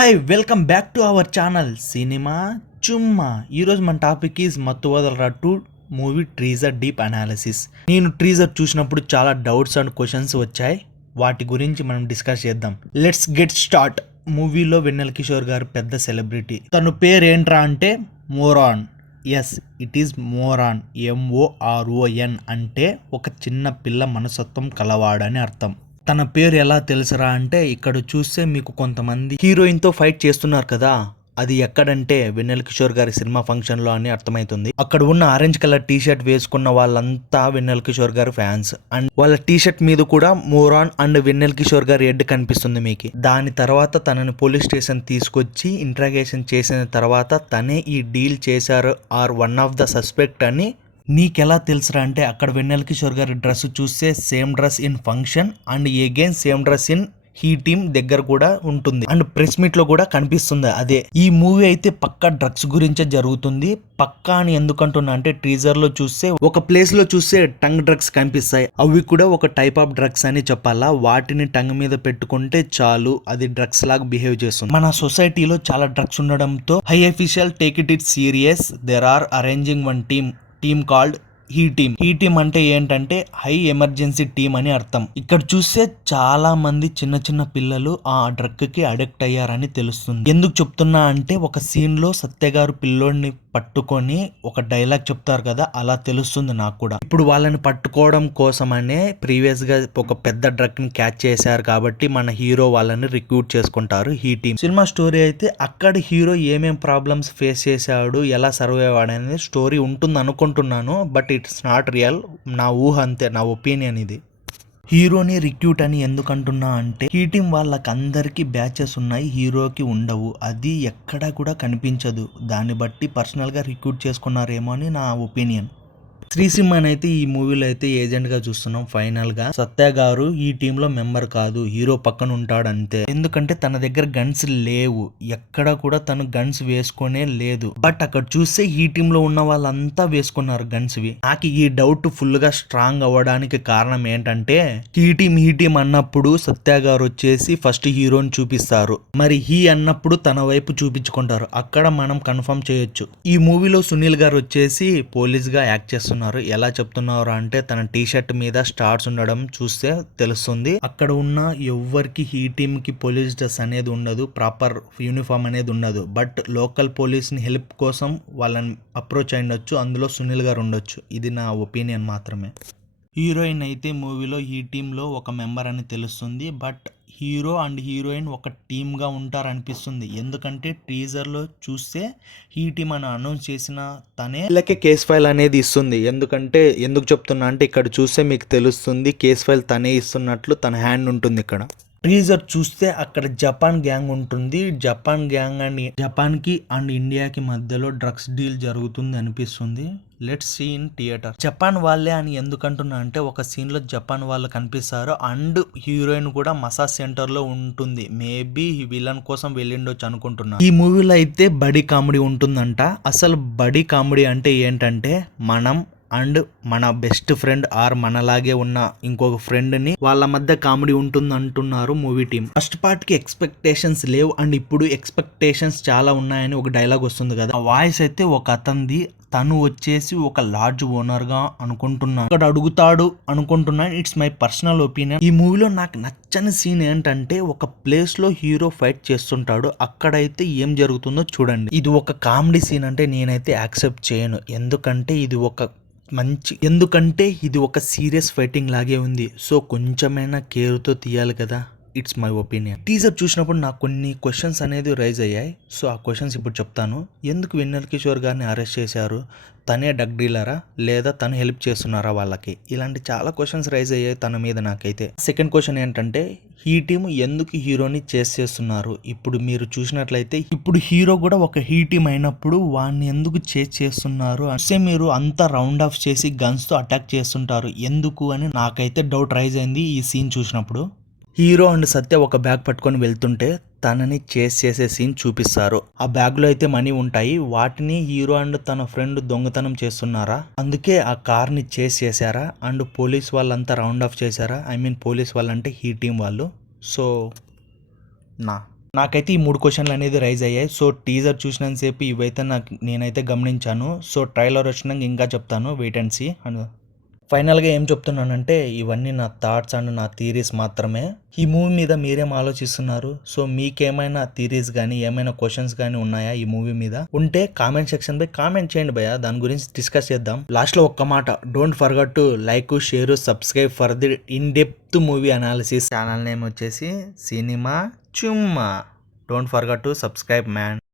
Hi welcome back to our channel cinema Chumma. ఈరోజు మన topic is Mathu Vadalara 2 movie teaser deep analysis. నేను teaser చూసినప్పుడు చాలా డౌట్స్ అండ్ క్వశ్చన్స్ వచ్చాయి, వాటి గురించి మనం డిస్కస్ చేద్దాం. Let's get start. మూవీలో వెన్నెల కిషోర్ గారు పెద్ద సెలబ్రిటీ. తన పేరు ఏంట్రా అంటే moron. Yes, it is moron. MORON అంటే ఒక చిన్న పిల్ల మనస్తత్వం కలవాడని అర్థం. తన పేరు ఎలా తెలుసురా అంటే ఇక్కడ చూస్తే మీకు కొంతమంది హీరోయిన్తో ఫైట్ చేస్తున్నారు కదా, అది ఎక్కడంటే వెన్నెల కిషోర్ గారి సినిమా ఫంక్షన్లో అని అర్థమవుతుంది. అక్కడ ఉన్న ఆరెంజ్ కలర్ టీ షర్ట్ వేసుకున్న వాళ్ళంతా వెన్నెల కిషోర్ గారి ఫ్యాన్స్. అండ్ వాళ్ళ టీ షర్ట్ మీద కూడా మోరాన్ అండ్ వెన్నెల కిషోర్ గారి హెడ్ కనిపిస్తుంది మీకు. దాని తర్వాత తనని పోలీస్ స్టేషన్ తీసుకొచ్చి ఇంట్రాగేషన్ చేసిన తర్వాత తనే ఈ డీల్ చేశారు or one of the suspect అని నీకెలా తెలుసురా అంటే అక్కడ వెన్నెల కిషోర్ గారి డ్రెస్ చూస్తే same dress in function and again same dress in he team దగ్గర కూడా ఉంటుంది అండ్ ప్రెస్ మీట్ లో కూడా కనిపిస్తుంది. అదే ఈ మూవీ అయితే పక్కా డ్రగ్స్ గురించే జరుగుతుంది. పక్కా అని ఎందుకంటున్నా అంటే టీజర్ లో చూస్తే ఒక ప్లేస్ లో చూస్తే టంగ్ డ్రగ్స్ కనిపిస్తాయి, అవి కూడా ఒక టైప్ ఆఫ్ డ్రగ్స్ అని చెప్పాలా. వాటిని టంగ్ మీద పెట్టుకుంటే చాలు, అది డ్రగ్స్ లాగా బిహేవ్ చేస్తుంది. మన సొసైటీలో చాలా డ్రగ్స్ ఉండడంతో high official take it serious. There are arranging one team called he team. He team అంటే ఏంటంటే హై ఎమర్జెన్సీ టీమ్ అని అర్థం. ఇక్కడ చూస్తే చాలా మంది చిన్న చిన్న పిల్లలు ఆ డ్రగ్ కి అడిక్ట్ అయ్యారని తెలుస్తుంది. ఎందుకు చెప్తున్నా అంటే ఒక సీన్ లో సత్య గారు పిల్లోడిని పట్టుకొని ఒక డైలాగ్ చెప్తారు కదా, అలా తెలుస్తుంది నాకు కూడా. ఇప్పుడు వాళ్ళని పట్టుకోవడం కోసమనే ప్రీవియస్ గా ఒక పెద్ద డ్రగ్ ని క్యాచ్ చేశారు కాబట్టి మన హీరో వాళ్ళని రిక్రూట్ చేసుకుంటారు హీ టీమ్. సినిమా స్టోరీ అయితే అక్కడ హీరో ఏమేం ప్రాబ్లమ్స్ ఫేస్ చేశాడు, ఎలా సర్వే అయ్యాడు అనేది స్టోరీ ఉంటుంది అనుకుంటున్నాను. బట్ ఇట్స్ నాట్ రియల్, నా ఊహ అంతే, నా ఒపీనియన్ ఇది. హీరోని రిక్రూట్ అని ఎందుకంటున్నా అంటే ఈ టీం వాళ్ళకందరికీ బ్యాచెస్ ఉన్నాయి, హీరోకి ఉండవు. అది ఎక్కడా కూడా కనిపించదు. దాన్ని బట్టి పర్సనల్గా రిక్రూట్ చేసుకున్నారేమో అని నా ఒపీనియన్. శ్రీసింహన్ అయితే ఈ మూవీలో అయితే ఏజెంట్ గా చూస్తున్నాం. ఫైనల్ గా సత్య గారు ఈ టీమ్ లో మెంబర్ కాదు, హీరో పక్కన ఉంటాడు అంతే. ఎందుకంటే తన దగ్గర గన్స్ లేవు, ఎక్కడ కూడా తను గన్స్ వేసుకునే లేదు. బట్ అక్కడ చూస్తే ఈ టీమ్ లో ఉన్న వాళ్ళంతా వేసుకున్నారు గన్స్ వి. నాకు ఈ డౌట్ ఫుల్ గా స్ట్రాంగ్ అవ్వడానికి కారణం ఏంటంటే ఈ టీమ్ అన్నప్పుడు సత్య గారు వచ్చేసి ఫస్ట్ హీరోని చూపిస్తారు, మరి హీ అన్నప్పుడు తన వైపు చూపించుకుంటారు. అక్కడ మనం కన్ఫర్మ్ చేయొచ్చు. ఈ మూవీలో సునీల్ గారు వచ్చేసి పోలీస్ గా యాక్ట్ చేస్తున్నారు. ఎలా చెప్తున్నారు అంటే తన టీ షర్ట్ మీద స్టార్స్ ఉండడం చూస్తే తెలుస్తుంది. అక్కడ ఉన్న ఎవ్వరికి ఈ టీమ్ కి పోలీస్ డ్రెస్ అనేది ఉండదు, ప్రాపర్ యూనిఫామ్ అనేది ఉండదు. బట్ లోకల్ పోలీస్ ని హెల్ప్ కోసం వాళ్ళని అప్రోచ్ అయ్యొచ్చు, అందులో సునీల్ గారు ఉండొచ్చు. ఇది నా ఒపీనియన్ మాత్రమే. హీరోయిన్ అయితే మూవీలో ఈ టీంలో ఒక మెంబర్ అని తెలుస్తుంది. బట్ హీరో అండ్ హీరోయిన్ ఒక టీమ్గా ఉంటారనిపిస్తుంది. ఎందుకంటే టీజర్లో చూస్తే ఈ టీమ్ అని అనౌన్స్ చేసిన తనే వీళ్ళకే కేస్ ఫైల్ అనేది ఇస్తుంది. ఎందుకు చెప్తున్నా అంటే ఇక్కడ చూస్తే మీకు తెలుస్తుంది కేస్ ఫైల్ తనే ఇస్తున్నట్లు తన హ్యాండ్ ఉంటుంది. ఇక్కడ టీజర్ చూస్తే అక్కడ జపాన్ గ్యాంగ్ ఉంటుంది. జపాన్ గ్యాంగ్ అండ్ జపాన్కి అండ్ ఇండియాకి మధ్యలో డ్రగ్స్ డీల్ జరుగుతుంది అనిపిస్తుంది. Let's see in theatre. Japan వాళ్ళే అని ఎందుకంటున్నా అంటే ఒక సీన్ లో జపాన్ వాళ్ళు కనిపిస్తారు అండ్ హీరోయిన్ కూడా మసాజ్ సెంటర్ లో ఉంటుంది. మేబీ విలన్ కోసం వెళ్ళిండొచ్చు అనుకుంటున్నా. ఈ మూవీలో అయితే బడీ కామెడీ ఉంటుందంట. అసలు బడీ కామెడీ అంటే ఏంటంటే మనం అండ్ మన బెస్ట్ ఫ్రెండ్ ఆర్ మనలాగే ఉన్న ఇంకొక ఫ్రెండ్ ని వాళ్ళ మధ్య కామెడీ ఉంటుంది అంటున్నారు మూవీ టీమ్. ఫస్ట్ పార్ట్ కి ఎక్స్పెక్టేషన్స్ లేవు అండ్ ఇప్పుడు ఎక్స్పెక్టేషన్స్ చాలా ఉన్నాయని ఒక డైలాగ్ వస్తుంది కదా, ఆ వాయిస్ అయితే ఒక అతనిది. తను వచ్చేసి ఒక లార్జ్ ఓనర్ గా అనుకుంటున్నాను, ఇక్కడ అడుగుతాడు అనుకుంటున్నాను. It's my personal opinion. ఈ మూవీలో నాకు నచ్చని సీన్ ఏంటంటే ఒక ప్లేస్ లో హీరో ఫైట్ చేస్తుంటాడు, అక్కడైతే ఏం జరుగుతుందో చూడండి. ఇది ఒక కామెడీ సీన్ అంటే నేనైతే యాక్సెప్ట్ చేయను. ఎందుకంటే ఇది ఒక సీరియస్ ఫైటింగ్ లాగే ఉంది. సో కొంచెమైనా కేర్తో తీయాలి కదా. It's my opinion. టీజర్ చూసినప్పుడు నాకు కొన్ని క్వశ్చన్స్ అనేది రైజ్ అయ్యాయి. సో ఆ క్వశ్చన్స్ ఇప్పుడు చెప్తాను. ఎందుకు వెన్నెల కిషోర్ గారిని అరెస్ట్ చేశారు? తనే డ్రగ్ డీలరా లేదా తను హెల్ప్ చేస్తున్నారా వాళ్ళకి? ఇలాంటి చాలా క్వశ్చన్స్ రైజ్ అయ్యాయి తన మీద నాకైతే. సెకండ్ క్వశ్చన్ ఏంటంటే ఈ టీమ్ ఎందుకు హీరోని చేస్తున్నారు? ఇప్పుడు మీరు చూసినట్లయితే ఇప్పుడు హీరో కూడా ఒక హీ టీమ్ అయినప్పుడు వాడిని ఎందుకు చేస్తున్నారు అంటే మీరు అంతా రౌండ్ ఆఫ్ చేసి గన్స్ తో అటాక్ చేస్తుంటారు ఎందుకు అని నాకైతే డౌట్ రైజ్ అయింది ఈ సీన్ చూసినప్పుడు. హీరో అండ్ సత్య ఒక బ్యాగ్ పట్టుకొని వెళ్తుంటే తనని చేసే సీన్ చూపిస్తారు. ఆ బ్యాగ్ లో అయితే మనీ ఉంటాయి, వాటిని హీరో అండ్ తన ఫ్రెండ్ దొంగతనం చేస్తున్నారా? అందుకే ఆ కార్ ని చేశారా? అండ్ పోలీస్ వాళ్ళంతా రౌండ్ ఆఫ్ చేశారా? ఐ మీన్ పోలీస్ వాళ్ళంటే హీ టీమ్ వాళ్ళు. సో నాకైతే ఈ 3 క్వశ్చన్లు అనేది రైజ్ అయ్యాయి. సో టీజర్ చూసినంతసేపు ఇవైతే నేనైతే గమనించాను. సో ట్రైలర్ వచ్చినాక ఇంకా చెప్తాను, వెయిట్ అండ్ సీ. అండ్ ఫైనల్గా ఏం చెప్తున్నానంటే ఇవన్నీ నా థాట్స్ అండ్ నా థీరీస్ మాత్రమే. ఈ మూవీ మీద మీరేం ఆలోచిస్తున్నారు? సో మీకేమైనా థీరీస్ కానీ ఏమైనా క్వశ్చన్స్ కానీ ఉన్నాయా ఈ మూవీ మీద? ఉంటే కామెంట్ సెక్షన్ పై కామెంట్ చేయండి భయ్యా, దాని గురించి డిస్కస్ చేద్దాం. లాస్ట్లో ఒక్క మాట, don't forget to like, share, subscribe for the in depth movie analysis. Channel name వచ్చేసి cinema Chumma. Don't forget to subscribe man.